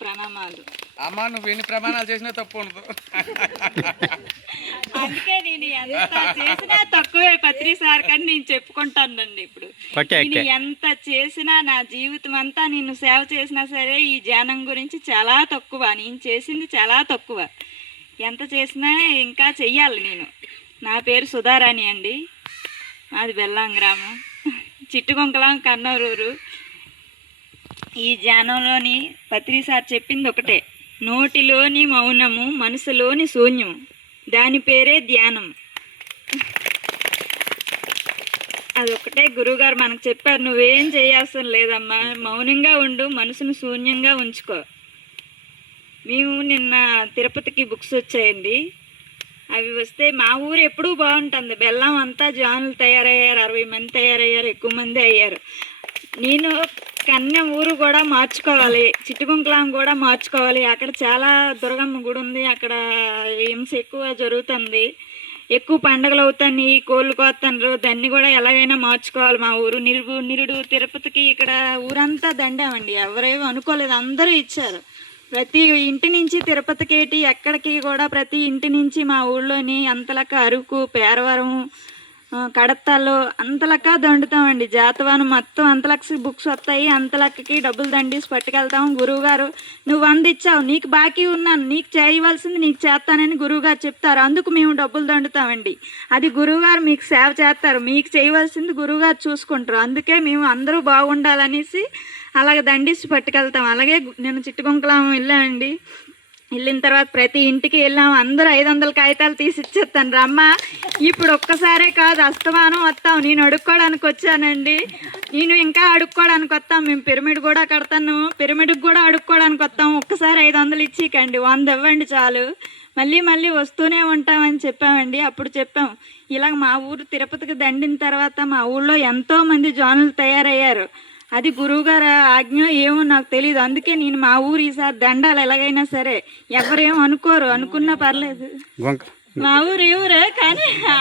ప్రణామాలు. అమ్మా నువ్వు ఎన్ని ప్రమాణాలు చేసినా తప్పు ఉండదు. అందుకే నేను ఎంత చేసినా తక్కువే పత్రి సార్ కానీ నేను చెప్పుకుంటానండి. ఇప్పుడు నేను ఎంత చేసినా నా జీవితం అంతా నేను సేవ చేసినా సరే ఈ ధ్యానం గురించి చాలా తక్కువ. నేను చేసింది చాలా తక్కువ. ఎంత చేసినా ఇంకా చెయ్యాలి నేను. నా పేరు సుధారాణి అండి. మాది బెల్లాం గ్రామం, చిట్టుగుంకలం, కన్నూరు. ఈ ధ్యానంలోని పత్రి సార్ చెప్పింది ఒకటే, నోటిలోని మౌనము మనసులోని శూన్యము, దాని పేరే ధ్యానం. అదొకటే గురువుగారు మనకు చెప్పారు. నువ్వేం చేయాల్సిన లేదమ్మా, మౌనంగా ఉండు, మనసును శూన్యంగా ఉంచుకో. మేము నిన్న తిరుపతికి బుక్స్ వచ్చాయండి. అవి వస్తే మా ఊరు ఎప్పుడూ బాగుంటుంది. బెల్లం అంతా జానులు తయారయ్యారు, 60 మంది తయారయ్యారు, ఎక్కువ మంది అయ్యారు. నేను కన్యం ఊరు కూడా మార్చుకోవాలి, చిట్టుగుంకలం కూడా మార్చుకోవాలి. అక్కడ చాలా దుర్గమ్మ గుడి ఉంది, అక్కడ హింస ఎక్కువ జరుగుతుంది, ఎక్కువ పండగలు అవుతాయి, కోళ్ళు కోస్తున్నారు. దాన్ని కూడా ఎలాగైనా మార్చుకోవాలి. మా ఊరు నిరుడు తిరుపతికి ఇక్కడ ఊరంతా దండామండి. ఎవరేమో అనుకోలేదు, అందరూ ఇచ్చారు. ప్రతి ఇంటి నుంచి తిరుపతికి ఎక్కడికి కూడా ప్రతి ఇంటి నుంచి మా ఊళ్ళోని అంతలక్క, అరకు, పేరవరం, కడతాల్లో అంతలక్క దండుతామండి. జాతవాను మొత్తం అంతలక్క బుక్స్ వస్తాయి, అంతలక్కకి డబ్బులు దండేసి పట్టుకెళ్తాం. గురువుగారు నువ్వు 100 ఇచ్చావు, నీకు బాకీ ఉన్నాను, నీకు చేయవలసింది నీకు చేస్తానని గురువుగారు చెప్తారు. అందుకు మేము డబ్బులు దండుతామండి. అది గురువుగారు మీకు సేవ చేస్తారు, మీకు చేయవలసింది గురువుగారు చూసుకుంటారు. అందుకే మేము అందరూ బాగుండాలనేసి అలాగే దండిసి పట్టుకెళ్తాం. అలాగే నేను చిట్టుగుంకలం వెళ్ళానండి. వెళ్ళిన తర్వాత ప్రతి ఇంటికి వెళ్ళాము. అందరూ 500 కాగితాలు తీసి ఇచ్చేస్తాను. రమ్మ ఇప్పుడు ఒక్కసారే కాదు, అస్తమానం వస్తాం. నేను అడుక్కోవడానికి వచ్చానండి, నేను ఇంకా అడుక్కోవడానికి వస్తాం. మేము పిరమిడ్ కూడా కడతాను, పిరమిడ్కి కూడా అడుక్కోవడానికి వస్తాం. ఒక్కసారి 500 ఇచ్చికండి, 100 ఇవ్వండి చాలు, మళ్ళీ మళ్ళీ వస్తూనే ఉంటామని చెప్పామండి. అప్పుడు చెప్పాం, ఇలాగ మా ఊరు తిరుపతికి దండిన తర్వాత మా ఊళ్ళో ఎంతోమంది జానులు తయారయ్యారు. అది గురువుగారు ఆజ్ఞ ఏమో నాకు తెలియదు. అందుకే నేను మా ఊరు ఈసారి దండాలి ఎలాగైనా సరే. ఎవరేమో అనుకోరు, అనుకున్నా పర్లేదు. మా ఊరు ఊరే కానీ ఆ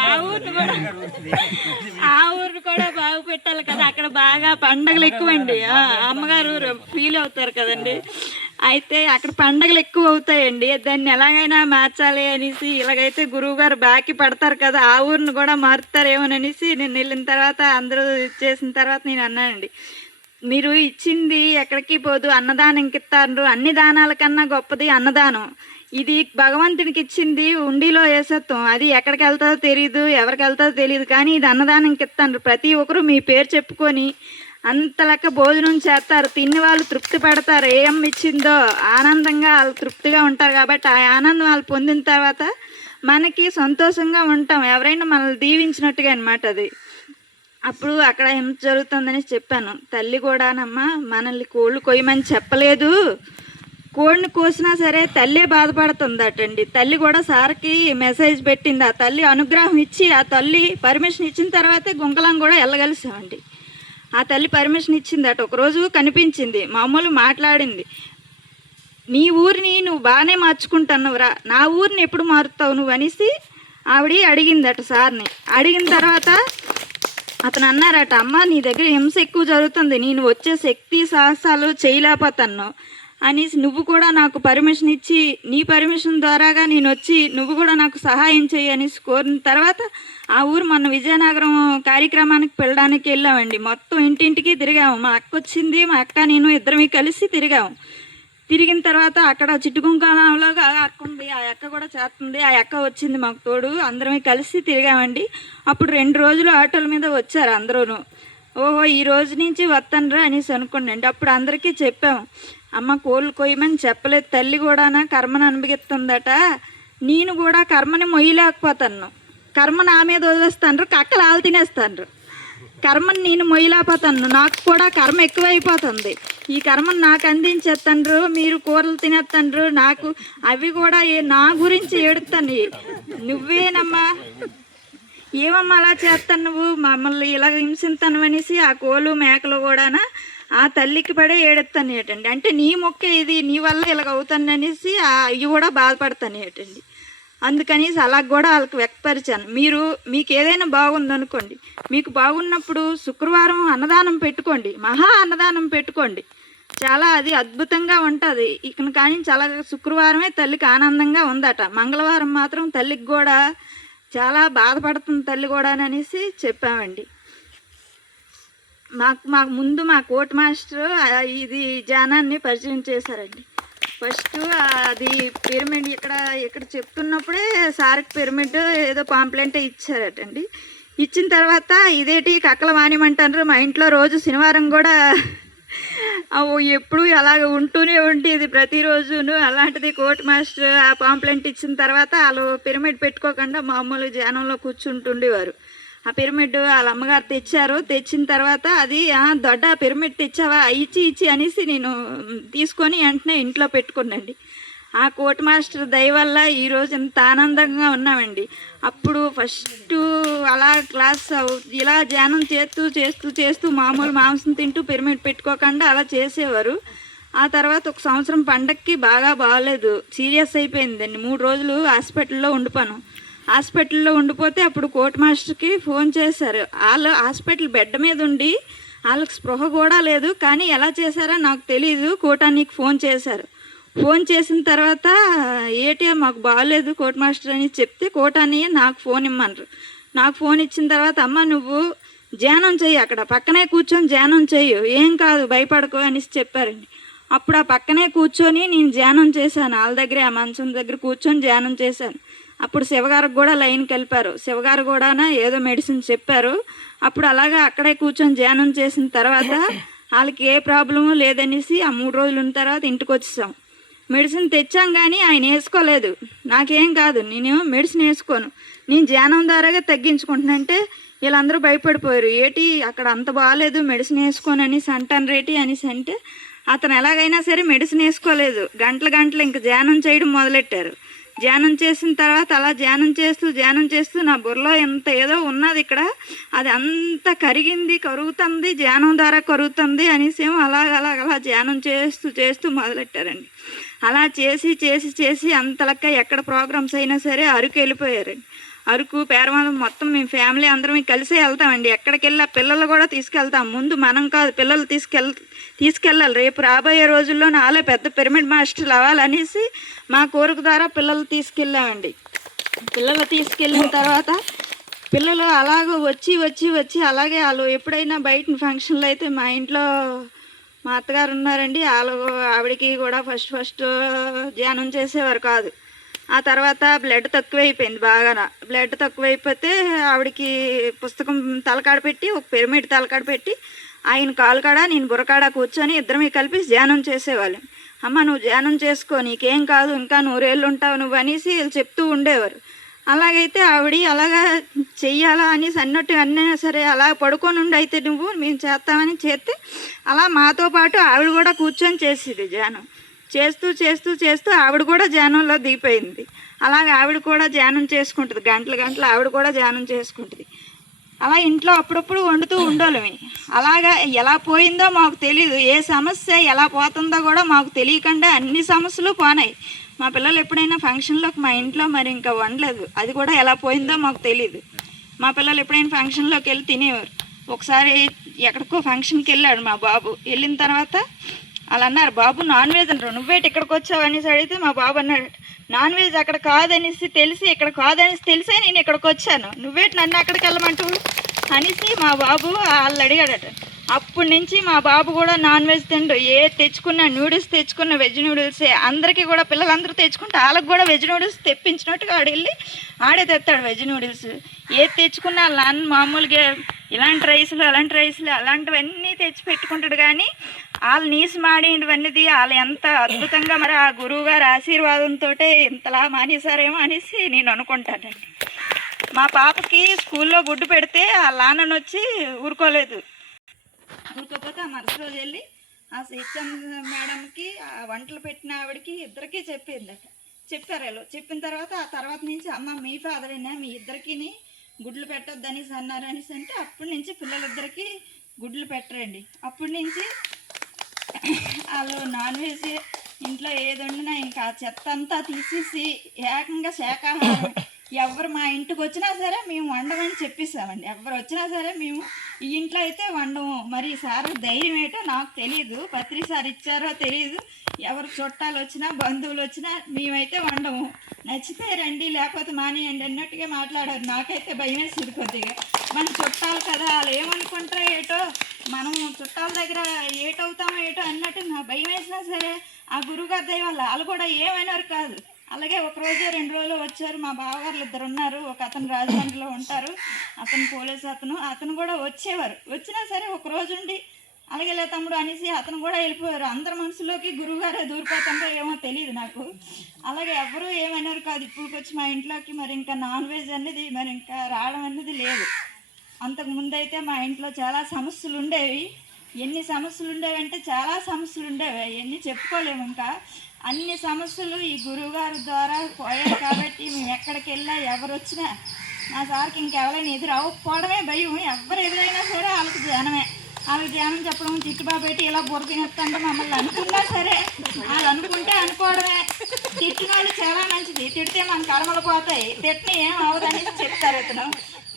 ఊరు కూడా బాగు పెట్టాలి కదా. అక్కడ బాగా పండగలు ఎక్కువండి. అమ్మగారు ఫీల్ అవుతారు కదండి. అయితే అక్కడ పండగలు ఎక్కువ అవుతాయండి. దాన్ని ఎలాగైనా మార్చాలి అనేసి ఇలాగైతే గురువుగారు బాకీ పడతారు కదా, ఆ ఊరిని కూడా మారుతారేమోననేసి నేను వెళ్ళిన తర్వాత అందరూ చేసిన తర్వాత నేను అన్నానండి, మీరు ఇచ్చింది ఎక్కడికి పోదు, అన్నదానంకి ఇస్తారు. అన్ని దానాల కన్నా గొప్పది అన్నదానం. ఇది భగవంతుడికి ఇచ్చింది ఉండిలో వేసేస్తాం. అది ఎక్కడికి వెళ్తుందో తెలియదు, ఎవరికి వెళ్తుందో తెలియదు, కానీ ఇది అన్నదానంకి ఇస్తారు. ప్రతి ఒక్కరు మీ పేరు చెప్పుకొని అంత లెక్క భోజనం చేస్తారు. తిని వాళ్ళు తృప్తి పడతారు. ఏ అమ్మ ఇచ్చిందో ఆనందంగా వాళ్ళు తృప్తిగా ఉంటారు. కాబట్టి ఆ ఆనందం వాళ్ళు పొందిన తర్వాత మనకి సంతోషంగా ఉంటాం, ఎవరైనా మనల్ని దీవించినట్టుగా అనమాట. అది అప్పుడు అక్కడ ఏం జరుగుతుందని చెప్పాను. తల్లి కూడానమ్మా మనల్ని కోళ్ళు కొయ్యమని చెప్పలేదు, కోడిని కోసినా సరే తల్లే బాధపడుతుందటండి. తల్లి కూడా సార్కి మెసేజ్ పెట్టింది. ఆ తల్లి అనుగ్రహం ఇచ్చి, ఆ తల్లి పర్మిషన్ ఇచ్చిన తర్వాతే గుంకలం కూడా వెళ్ళగలిసామండి. ఆ తల్లి పర్మిషన్ ఇచ్చిందట. ఒకరోజు కనిపించింది, మామూలు మాట్లాడింది, నీ ఊరిని నువ్వు బాగానే మార్చుకుంటున్నావురా, నా ఊరిని ఎప్పుడు మారుతావు నువ్వు అనేసి ఆవిడ అడిగిందట సార్ని. అడిగిన తర్వాత అతను అన్నారట, అమ్మ నీ దగ్గర హింస ఎక్కువ జరుగుతుంది, నేను వచ్చే శక్తి సాహసాలు చేయలేకపోతాను అనేసి నువ్వు కూడా నాకు పర్మిషన్ ఇచ్చి, నీ పర్మిషన్ ద్వారాగా నేను వచ్చి నువ్వు కూడా నాకు సహాయం చేయి అనేసి కోరిన తర్వాత ఆ ఊరు మన విజయనగరం కార్యక్రమానికి వెళ్ళడానికి వెళ్ళామండి. మొత్తం ఇంటింటికి తిరిగాము. మా అక్క వచ్చింది, మా అక్క నేను ఇద్దరమే కలిసి తిరిగాము. తిరిగిన తర్వాత అక్కడ చిట్టుగుంకలంలో అక్క ఉంది, ఆ అక్క కూడా చేస్తుంది, ఆ అక్క వచ్చింది మాకు తోడు, అందరమే కలిసి తిరిగామండి. అప్పుడు 2 రోజులు ఆటోల మీద వచ్చారు అందరూను. ఓహో ఈ రోజు నుంచి వస్తానరా అనేసి అనుకోండి. అప్పుడు అందరికీ చెప్పాము, అమ్మ కోళ్ళు కొయ్యమని చెప్పలేదు, తల్లి కూడా కర్మను అనుభవిస్తుందట, నేను కూడా కర్మని మొయ్యలేకపోతాను, కర్మ నా మీద వదిలేస్తాను, కక్కలు ఆలు తినేస్తాను, కర్మని నేను మొయ్యలేకపోతాను, నాకు కూడా కర్మ ఎక్కువైపోతుంది, ఈ కర్మను నాకు అందించేస్తాండ్రు, మీరు కూరలు తినేస్తాండ్రు, నాకు అవి కూడా నా గురించి ఏడుతాను, నువ్వేనమ్మా ఏమమ్మా అలా చేస్తాను, నువ్వు మమ్మల్ని ఇలా హింసిస్తాను అనేసి ఆ కోళ్ళు మేకలు కూడా ఆ తల్లికి పడే ఏడుతాను ఏటండి. అంటే నీ మొక్క ఇది, నీ వల్ల ఇలాగ అవుతాను అనేసి ఇవి కూడా బాధపడతాను ఏటండి. అందుకనేసి అలా కూడా వాళ్ళకి వ్యక్తపరిచాను. మీకు ఏదైనా బాగుందనుకోండి, మీకు బాగున్నప్పుడు శుక్రవారం అన్నదానం పెట్టుకోండి, మహా అన్నదానం పెట్టుకోండి. చాలా అది అద్భుతంగా ఉంటుంది. ఇక కానీ చాలా శుక్రవారమే తల్లికి ఆనందంగా ఉందట. మంగళవారం మాత్రం తల్లికి కూడా చాలా బాధపడుతుంది తల్లి కూడా అనేసి చెప్పామండి. మాకు ముందు మా కోర్ట్ మాస్టర్ ఇది ధ్యానాన్ని పరిచయం చేశారండి. ఫస్ట్ అది పిరమిడ్ ఇక్కడ చెప్తున్నప్పుడే సార్కి పిరమిడ్ ఏదో పాంప్లెంట్ ఇచ్చారటండి. ఇచ్చిన తర్వాత ఇదేంటి కక్కల మానేమంటారు, మా ఇంట్లో రోజు శనివారం కూడా ఎప్పుడు అలాగ ఉంటూనే ఉండేది ప్రతిరోజును. అలాంటిది కోర్ట్ మాస్టర్ ఆ పాంప్లెంట్ ఇచ్చిన తర్వాత వాళ్ళు పిరమిడ్ పెట్టుకోకుండా మామూలు ధ్యానంలో కూర్చుంటుండేవారు. ఆ పిరమిడ్ వాళ్ళ అమ్మగారు తెచ్చారు. తెచ్చిన తర్వాత అది దొడ్డ పిరమిడ్ తెచ్చావా, ఇచ్చి అనేసి నేను తీసుకొని వెంటనే ఇంట్లో పెట్టుకున్నాండి. ఆ కోర్ట్ మాస్టర్ దయ వల్ల ఈరోజు ఎంత ఆనందంగా ఉన్నామండి. అప్పుడు ఫస్ట్ అలా క్లాస్ ఇలా ధ్యానం చేస్తూ మామూలు మాంసం తింటూ పిరమిడ్ పెట్టుకోకుండా అలా చేసేవారు. ఆ తర్వాత ఒక సంవత్సరం పండక్కి బాగా బాగాలేదు, సీరియస్ అయిపోయిందండి. 3 రోజులు హాస్పిటల్లో ఉండిపోయాను. హాస్పిటల్లో ఉండిపోతే అప్పుడు కోర్ట్ మాస్టర్కి ఫోన్ చేశారు. వాళ్ళు హాస్పిటల్ బెడ్ మీద ఉండి వాళ్ళకి స్పృహ కూడా లేదు, కానీ ఎలా చేశారో నాకు తెలీదు. కోటానికి ఫోన్ చేశారు. ఫోన్ చేసిన తర్వాత ఏటీఎం మాకు బాగాలేదు కోర్ట్ మాస్టర్ అని చెప్తే కోటాని నాకు ఫోన్ ఇమ్మన్నారు. నాకు ఫోన్ ఇచ్చిన తర్వాత అమ్మ నువ్వు ధ్యానం చెయ్యి, అక్కడ పక్కనే కూర్చొని ధ్యానం చెయ్యి, ఏం కాదు భయపడకు అనేసి చెప్పారండి. అప్పుడు ఆ పక్కనే కూర్చొని నేను ధ్యానం చేశాను. వాళ్ళ దగ్గరే ఆ మంచం దగ్గర కూర్చొని ధ్యానం చేశాను. అప్పుడు శివగారికి కూడా లైన్కి వెళ్ళిపారు. శివగారు కూడా ఏదో మెడిసిన్ చెప్పారు. అప్పుడు అలాగా అక్కడే కూర్చొని ధ్యానం చేసిన తర్వాత వాళ్ళకి ఏ ప్రాబ్లము లేదనేసి ఆ 3 రోజులు ఉన్న తర్వాత ఇంటికి వచ్చేసాం. మెడిసిన్ తెచ్చాం కానీ ఆయన వేసుకోలేదు. నాకేం కాదు, నేను మెడిసిన్ వేసుకోను, నేను ధ్యానం ద్వారాగా తగ్గించుకుంటున్నానంటే వీళ్ళందరూ భయపడిపోయారు. ఏటి అక్కడ అంత బాగాలేదు మెడిసిన్ వేసుకోను అనేసి అంటాను రేటి అనేసి అంటే అతను ఎలాగైనా సరే మెడిసిన్ వేసుకోలేదు. గంటలు ఇంక ధ్యానం చేయడం మొదలెట్టారు. ధ్యానం చేసిన తర్వాత అలా ధ్యానం చేస్తూ నా బుర్రలో ఎంత ఏదో ఉన్నది ఇక్కడ, అది అంతా కరుగుతుంది, ధ్యానం ద్వారా కరుగుతుంది అనేసి అలా ధ్యానం చేస్తూ మొదలెట్టారండి. అలా చేసి అంతలక్క ఎక్కడ ప్రోగ్రామ్స్ అయినా సరే అరకు వెళ్ళిపోయారండి. అరకు పేరవాళ్ళం మొత్తం మేము ఫ్యామిలీ అందరం కలిసే వెళ్తామండి. ఎక్కడికి వెళ్ళా పిల్లలు కూడా తీసుకెళ్తాం. ముందు మనం కాదు, పిల్లలు తీసుకెళ్ళాలి. రేపు రాబోయే రోజుల్లో నాలో పెద్ద పిరమిడ్ మాస్టర్లు అవ్వాలనేసి మా కోరిక ద్వారా పిల్లలు తీసుకెళ్ళామండి. పిల్లలు తీసుకెళ్ళిన తర్వాత పిల్లలు అలాగ వచ్చి అలాగే వాళ్ళు ఎప్పుడైనా బయట ఫంక్షన్లు అయితే మా ఇంట్లో మా అత్తగారు ఉన్నారండి, ఆవిడకి కూడా ఫస్ట్ ధ్యానం చేసేవారు కాదు. ఆ తర్వాత బ్లడ్ తక్కువైపోయింది బాగా. బ్లడ్ తక్కువైపోతే ఆవిడకి పుస్తకం తలకాడ పెట్టి ఒక పిరమిడ్ తలకాడ పెట్టి ఆయన కాలు కాడ నేను బుర్రకాడ కూర్చొని ఇద్దరం కలిపి ధ్యానం చేసేవాళ్ళం. అమ్మ నువ్వు ధ్యానం చేసుకో, నీకేం కాదు, ఇంకా 100 ఏళ్ళు ఉంటావు నువ్వు అనేసి వీళ్ళు చెప్తూ ఉండేవారు. అలాగైతే ఆవిడ అలాగా చెయ్యాలా అనేసి అన్నట్టు అన్నా సరే అలా పడుకొని ఉండి అయితే మేము చేస్తామని చేస్తే అలా మాతో పాటు ఆవిడ కూడా కూర్చొని చేసేది ధ్యానం. చేస్తూ ఆవిడ కూడా ధ్యానంలో దిగిపోయింది. అలాగే ఆవిడ కూడా ధ్యానం చేసుకుంటుంది, గంటలు ఆవిడ కూడా ధ్యానం చేసుకుంటుంది. అలా ఇంట్లో అప్పుడప్పుడు వండుతూ ఉండోళ్ళమే. అలాగా ఎలా పోయిందో మాకు తెలీదు, ఏ సమస్య ఎలా పోతుందో కూడా మాకు తెలియకుండా అన్ని సమస్యలు పోనాయి. మా పిల్లలు ఎప్పుడైనా ఫంక్షన్లోకి మా ఇంట్లో మరి ఇంకా వండలేదు, అది కూడా ఎలా పోయిందో మాకు తెలీదు. మా పిల్లలు ఎప్పుడైనా ఫంక్షన్లోకి వెళ్ళి తినేవారు. ఒకసారి ఎక్కడికో ఫంక్షన్కి వెళ్ళాడు మా బాబు. వెళ్ళిన తర్వాత వాళ్ళు అన్నారు, బాబు నాన్ వెజ్ అంటారు, నువ్వేటి ఇక్కడికి వచ్చావు అనేసి అడిగితే మా బాబు అన్నాడు, నాన్ వెజ్ అక్కడ కాదనేసి తెలిసి ఇక్కడ కాదనేసి తెలిసే నేను ఇక్కడికి వచ్చాను, నువ్వేటి నన్ను అక్కడికి వెళ్ళమంటూ అనేసి మా బాబు వాళ్ళు అడిగాడట. అప్పటి నుంచి మా బాబు కూడా నాన్ వెజ్ తిండు. తెచ్చుకున్న నూడిల్స్ తెచ్చుకున్న వెజ్ నూడిల్సే. అందరికీ కూడా పిల్లలందరూ తెచ్చుకుంటే వాళ్ళకి కూడా వెజ్ నూడిల్స్ తెప్పించినట్టుగా ఆడెళ్ళి ఆడే తెస్తాడు వెజ్ నూడిల్స్. తెచ్చుకున్న వాళ్ళ మామూలుగా ఇలాంటి రైసులు అలాంటివన్నీ తెచ్చి పెట్టుకుంటాడు. కానీ వాళ్ళు నీసు మాడినవన్నది వాళ్ళు ఎంత అద్భుతంగా మరి ఆ గురువు గారి ఆశీర్వాదంతో ఇంతలా మానేశారేమో అనేసి నేను అనుకుంటానండి. మా పాపకి స్కూల్లో గుడ్డు పెడితే ఆ నాన్నని వచ్చి ఊరుకోపోతే ఆ మరుసటి రోజు వెళ్ళి ఆ హెచ్ఎం మేడంకి ఆ వంటలు పెట్టిన ఆవిడకి ఇద్దరికి చెప్పారు. చెప్పిన తర్వాత ఆ తర్వాత నుంచి అమ్మ మీ ఫాదర్ అయినా మీ ఇద్దరికి గుడ్లు పెట్టొద్దనేసి అన్నారు అనేసి అంటే అప్పటి నుంచి పిల్లలిద్దరికి గుడ్లు పెట్టరండి. అప్పటి నుంచి వాళ్ళు నాన్ వెజ్ ఇంట్లో ఏది వండినా ఇంకా చెత్త అంతా తీసేసి ఏకంగా శాకాహారం ఎవరు మా ఇంటికి వచ్చినా సరే మేము వండమని చెప్పిస్తామండి. ఎవరు వచ్చినా సరే మేము ఈ ఇంట్లో అయితే వండము. మరి సార్ ధైర్యం ఏంటో నాకు తెలియదు, పత్రి సార్ ఇచ్చారో తెలియదు. ఎవరు చుట్టాలు వచ్చినా బంధువులు వచ్చినా మేమైతే వండము. నచ్చితే రండి లేకపోతే మానేయండి అన్నట్టుగా మాట్లాడారు. నాకైతే భయం వేసింది కొద్దిగా. మన చుట్టాలు కదా, వాళ్ళు ఏమనుకుంటారో ఏటో, మనం చుట్టాల దగ్గర ఏటవుతామో ఏటో అన్నట్టు నాకు భయం వేసినా సరే ఆ గురువుగారి దయ వల్ల వాళ్ళు కూడా ఏమైనారు కాదు. అలాగే ఒక రోజు 2 రోజులు వచ్చారు. మా బావగారులు 2 ఉన్నారు. ఒక అతను రాజమండ్రిలో ఉంటారు, అతను పోలీసు అతను కూడా వచ్చేవారు. వచ్చినా సరే ఒక రోజు ఉండి అలాగే లే తమ్ముడు అనేసి అతను కూడా వెళ్ళిపోయారు. అందరి మనసులోకి గురువుగారే దూరిపోతుందో ఏమో తెలియదు నాకు. అలాగే ఎవరు ఏమన్నారు కాదు. ఇప్పుడు వచ్చి మా ఇంట్లోకి మరి ఇంకా నాన్ వెజ్ అనేది మరి ఇంకా రావడం అనేది లేదు. అంతకు ముందైతే మా ఇంట్లో చాలా సమస్యలు ఉండేవి. ఎన్ని సమస్యలు ఉండేవంటే చాలా సమస్యలు ఉండేవి, ఎన్ని చెప్పుకోలేము. ఇంకా అన్ని సమస్యలు ఈ గురువుగారి ద్వారా పోయాయి. కాబట్టి మేము ఎక్కడికి వెళ్ళా ఎవరు వచ్చినా నా సార్కి ఇంకెవరైనా ఎదురు అవ్వకపోవడమే భయం. ఎవరు ఎదురైనా సరే వాళ్ళకి ధ్యానమే. వాళ్ళకి ధ్యానం చెప్పడం చిట్టుబా పెట్టి ఇలా బుర్ర తినేస్తుంటే మమ్మల్ని అనుకున్నా సరే వాళ్ళు అనుకుంటే అనుకోవడమే. తిట్టిన వాళ్ళు చాలా మంచిది, తిడితే మన కర్మలు పోతాయి, తిట్టిన ఏం అవదని చెప్తారు. అతను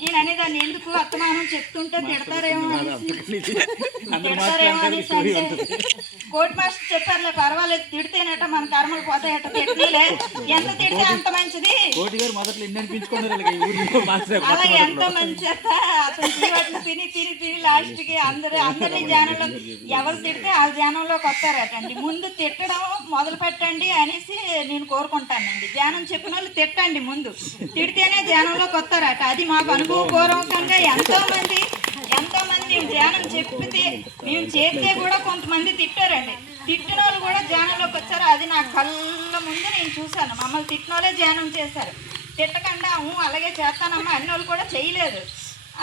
నేను అనేదాన్ని ఎందుకు అత్తమానం చెప్తుంటే తిడతారేమో అనేసి అంటే కోర్టు మాస్టర్ చెప్పారులే పర్వాలేదు, తిడితేనట మన కర్మలు పోతాయట, తిట్టలే ఎంత తిడితే అంత మంచిది. అలాగే ఎంతో మంచి అతను వాటిని తిని తిని తిని లాస్ట్కి అందరినీ ధ్యానంలో ఎవరు తిడితే ఆ ధ్యానంలోకి వస్తారటండి. ముందు తిట్టడం మొదలు పెట్టండి అనేసి నేను కోరుకుంటానండి. ధ్యానం చెప్పిన వాళ్ళు తిట్టండి, ముందు తిడితేనే ధ్యానంలోకి వస్తారట. అది మాకు అనుభవపూర్వకంగా ఎంతో మంది ధ్యానం చెప్పితే మేము చేస్తే కూడా కొంతమంది తిట్టారండి. తిట్టిన వాళ్ళు కూడా ధ్యానంలోకి వచ్చారు. అది నా కళ్ళ ముందు నేను చూశాను. మమ్మల్ని తిట్టిన వాళ్ళే ధ్యానం చేశారు. తిట్టకుండా అలాగే చేస్తానమ్మా అన్న వాళ్ళు కూడా చేయలేదు.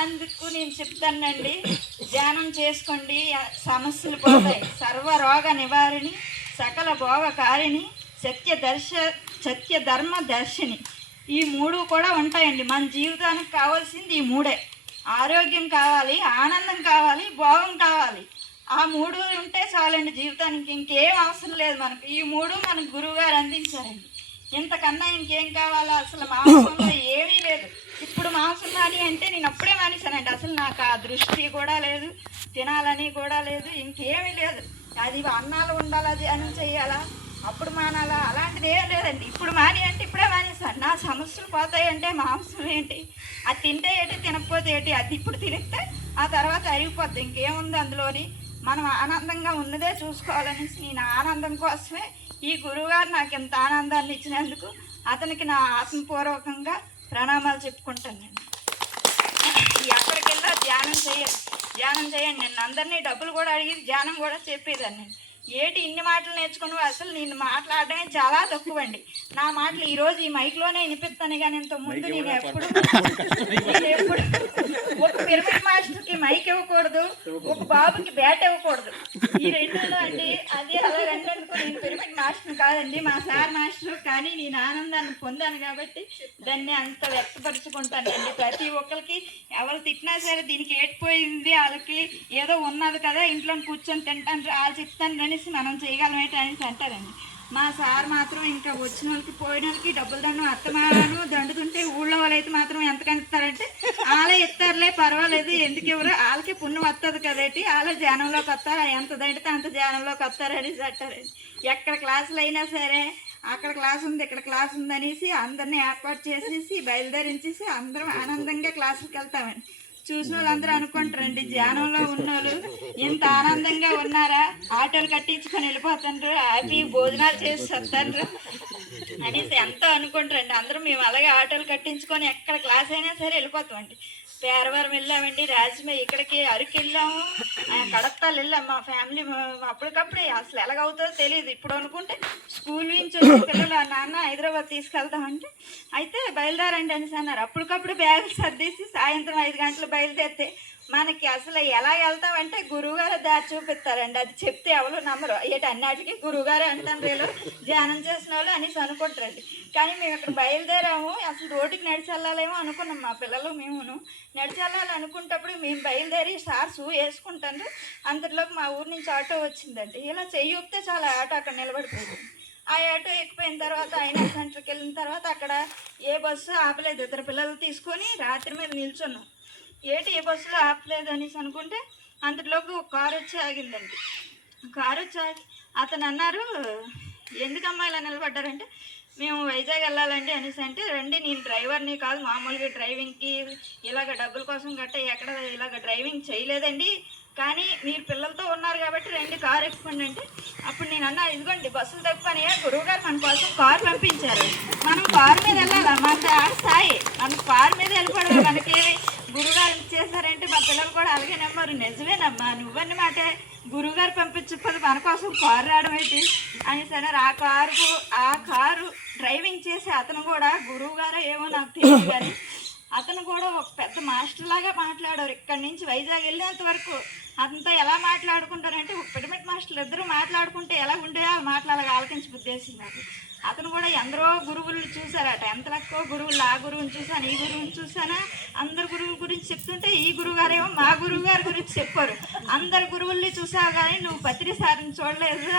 అందుకు నేను చెప్తానండి, ధ్యానం చేసుకోండి, సమస్యలు పోతాయి. సర్వరోగ నివారిణి, సకల భోగకారిణి, సత్యధర్మ దర్శిని. ఈ 3 కూడా ఉంటాయండి. మన జీవితానికి కావాల్సింది ఈ 3. ఆరోగ్యం కావాలి, ఆనందం కావాలి, భోగం కావాలి. ఆ 3 ఉంటే చాలండి జీవితానికి. ఇంకేం అవసరం లేదు మనకు. ఈ 3 మనకు గురువుగారు అందించారండి. ఇంతకన్నా ఇంకేం కావాలా? అసలు మాంసంలో ఏమీ లేదు. ఇప్పుడు మాంసం మాని అంటే నేను అప్పుడే మానేశానండి. అసలు నాకు ఆ దృష్టి కూడా లేదు, తినాలని కూడా లేదు, ఇంకేమీ లేదు. అది అన్నాలు ఉండాలా, ధ్యానం చేయాలా, అప్పుడు మానాలా, అలాంటిది ఏం లేదండి. ఇప్పుడు మాని అంటే ఇప్పుడే మానేశాను. నా సమస్యలు పోతాయంటే మాంసం ఏంటి, అది తింటే ఏంటి, తినకపోతే ఏంటి, అది ఇప్పుడు తినిస్తే ఆ తర్వాత అరిగిపోద్ది. ఇంకేముంది అందులోని. మనం ఆనందంగా ఉన్నదే చూసుకోవాలనేసి నేను ఆనందం కోసమే ఈ గురువుగారు నాకు ఇంత ఆనందాన్ని ఇచ్చినందుకు అతనికి నా ఆత్మపూర్వకంగా ప్రణామాలు చెప్పుకుంటానండి. ఎక్కడికి వెళ్ళా ధ్యానం చేయండి. నేను అందరినీ డబ్బులు కూడా అడిగి ధ్యానం కూడా చెప్పేదాన్ని. ఏటి ఇన్ని మాటలు నేర్చుకున్నావు? అసలు నేను మాట్లాడడమే చాలా తక్కువ అండి. నా మాటలు ఈరోజు ఈ మైక్లోనే వినిపిస్తాను, కానీ ఇంతకుముందు నేను ఎప్పుడు ఒక పిరమిడ్ మాస్టర్కి మైక్ ఇవ్వకూడదు, ఒక బాబుకి బ్యాట్ ఇవ్వకూడదు. ఈ 2లో అండి. అది అలా రెండందుకు నేను పిరమిడ్ మాస్టర్ కాదండి, మా సార్ మాస్టర్. కానీ నేను ఆనందాన్ని పొందాను కాబట్టి దాన్ని అంత వ్యక్తపరుచుకుంటానండి. ప్రతి ఒక్కరికి ఎవరు తిట్టినా సరే దీనికి ఏటిపోయింది, వాళ్ళకి ఏదో ఉన్నది కదా ఇంట్లో కూర్చొని తింటాను వాళ్ళు చెప్తాను అనేసి మనం చేయగలమేంటి అనేసి అంటారండి. మా సార్ మాత్రం ఇంకా వచ్చిన వాళ్ళకి పోయిన వాళ్ళకి డబ్బులు అత్తమాను దండుతుంటే ఊళ్ళో వాళ్ళు అయితే మాత్రం ఎంతకని ఇస్తారంటే వాళ్ళే ఇస్తారులే పర్వాలేదు, ఎందుకు ఎవరు, వాళ్ళకి పుణ్యం వస్తుంది కదేటి, వాళ్ళే ధ్యానంలోకి వస్తారు, ఎంత దండితే అంత ధ్యానంలోకి వస్తారు అనేసి అంటారండి. ఎక్కడ క్లాసులు అయినా సరే అక్కడ క్లాస్ ఉంది ఇక్కడ క్లాస్ ఉంది అనేసి అందరినీ ఏర్పాటు చేసేసి బయలుదేరించేసి అందరం ఆనందంగా క్లాసులకు వెళ్తామండి. చూసిన వాళ్ళందరూ అనుకుంటారండి ధ్యానంలో ఉన్నోళ్ళు ఇంత ఆనందంగా ఉన్నారా, ఆటోలు కట్టించుకొని వెళ్ళిపోతుండ్రు, హ్యాపీ భోజనాలు చేసి వస్తుండ్రు అనేసి ఎంతో అనుకుంటారండి. అందరూ మేము అలాగే ఆటోలు కట్టించుకొని ఎక్కడ క్లాస్ అయినా సరే వెళ్ళిపోతామండి. పేరవరం వెళ్ళామండి, రాజమే ఇక్కడికి అరకు వెళ్ళాము, కడతాలు వెళ్ళాము. మా ఫ్యామిలీ అప్పటికప్పుడే అసలు ఎలాగవుతుందో తెలియదు. ఇప్పుడు అనుకుంటే స్కూల్ నుంచి వచ్చి పిల్లలు నాన్న హైదరాబాద్ తీసుకెళ్తామంటే అయితే బయలుదేరండి అనేసి అన్నారు. అప్పటికప్పుడు బ్యాగులు సర్దేసి సాయంత్రం 5 గంటలు బయలుదేరితే మనకి అసలు ఎలా వెళ్తామంటే గురువుగారు దారి చూపిస్తారండి. అది చెప్తే ఎవరు నమ్మరు. అన్నిటికీ గురువుగారు అంటాను వీళ్ళు ధ్యానం చేసిన వాళ్ళు అనేసి అనుకుంటారండి. కానీ మేము ఇక్కడ బయలుదేరాము, అసలు రోడ్డుకి నడిచి వెళ్ళాలేమో అనుకున్నాం. మా పిల్లలు మేమును నడిచి వెళ్ళాలి అనుకుంటప్పుడు మేము బయలుదేరి సార్ షూ వేసుకుంటాను. అంతలోకి మా ఊరి నుంచి ఆటో వచ్చిందండి. ఇలా చెయ్యి ఊపితే చాలా ఆటో అక్కడ నిలబడిపోయింది. ఆ ఆటో ఎక్కిపోయిన తర్వాత ఐనా సెంటర్కి వెళ్ళిన తర్వాత అక్కడ ఏ బస్సు ఆపలేదు. ఇద్దరు పిల్లలు తీసుకొని రాత్రి మీద నిల్చున్నాం. ఏ బస్సులో ఆపలేదు అనేసి అనుకుంటే అంతలోకి ఒక కారు వచ్చి ఆగిందండి. కారు వచ్చి ఆగి అతను అన్నారు, ఎందుకమ్మా ఇలా నిలబడ్డారంటే, మేము వైజాగ్ వెళ్ళాలండి అనేసి అంటే, రండి నేను డ్రైవర్ని కాదు, మామూలుగా డ్రైవింగ్కి ఇలాగ డబ్బుల కోసం గట్ట ఎక్కడ ఇలాగ డ్రైవింగ్ చేయలేదండి, కానీ మీరు పిల్లలతో ఉన్నారు కాబట్టి రండి కారు ఎక్కుండి అంటే, అప్పుడు నేను అన్నా, ఇదిగోండి బస్సులు తక్కువని గురువుగారు మన కోసం కారు పంపించారు, మనం కారు మీద వెళ్ళాలా, మన స్థాయి మనం కారు మీద వెళ్ళిపోవడం, మనకి గురువుగారు ఇచ్చేసారంటే మా పిల్లలు కూడా అలాగే నమ్మారు. నిజమేనమ్మా, నువ్వని మాటే, గురువుగారు పంపించకపోతే మన కోసం కారు రావడం ఏంటి అని సరే. ఆ కారు డ్రైవింగ్ చేసి అతను కూడా గురువుగారో ఏమో నాకు తెలియదు, కానీ అతను కూడా ఒక పెద్ద మాస్టర్ లాగా మాట్లాడారు. ఇక్కడి నుంచి వైజాగ్ వెళ్ళేంత వరకు అంతా ఎలా మాట్లాడుకుంటారంటే, ఒక పిరమిడ్ మాస్టర్లు ఇద్దరు మాట్లాడుకుంటే ఎలా ఉండేవో ఆ మాటలు అలాగ ఆలకించి ఉద్దేశించారు. అతను కూడా ఎందరో గురువులు చూశారట, ఎంత లక్కో గురువులు, ఆ గురువుని చూశాను, ఈ గురువుని చూశానా, అందరు గురువుల గురించి చెప్తుంటే ఈ గురువు గారేమో మా గురువు గారి గురించి చెప్పారు. అందరు గురువుల్ని చూసావు కానీ నువ్వు పత్రి సారిని చూడలేదు,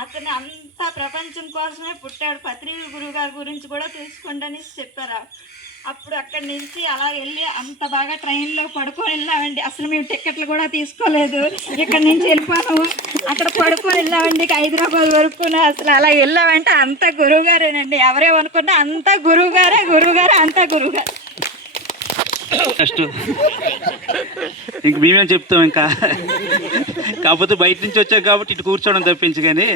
అతను అంతా ప్రపంచం కోసమే పుట్టాడు, పత్రి గురువు గారి గురించి కూడా తెలుసుకోండి అని చెప్పారు. అప్పుడు అక్కడి నుంచి అలా వెళ్ళి అంత బాగా ట్రైన్లో పడుకొని వెళ్ళామండి. అసలు మేము టికెట్లు కూడా తీసుకోలేదు, ఇక్కడి నుంచి వెళ్ళిపోయాము, అక్కడ పడుకొని వెళ్ళామండి హైదరాబాద్ వరకు. అసలు అలా వెళ్ళామంటే అంత గురువుగారేనండి, ఎవరేమనుకున్నా అంత గురువుగారే, అంత గురువుగారు. నెక్స్ట్ ఇంక మేమేం చెప్తాం, ఇంకా కాకపోతే బయట నుంచి వచ్చాం కాబట్టి ఇటు కూర్చోవడం తప్పించి, కానీ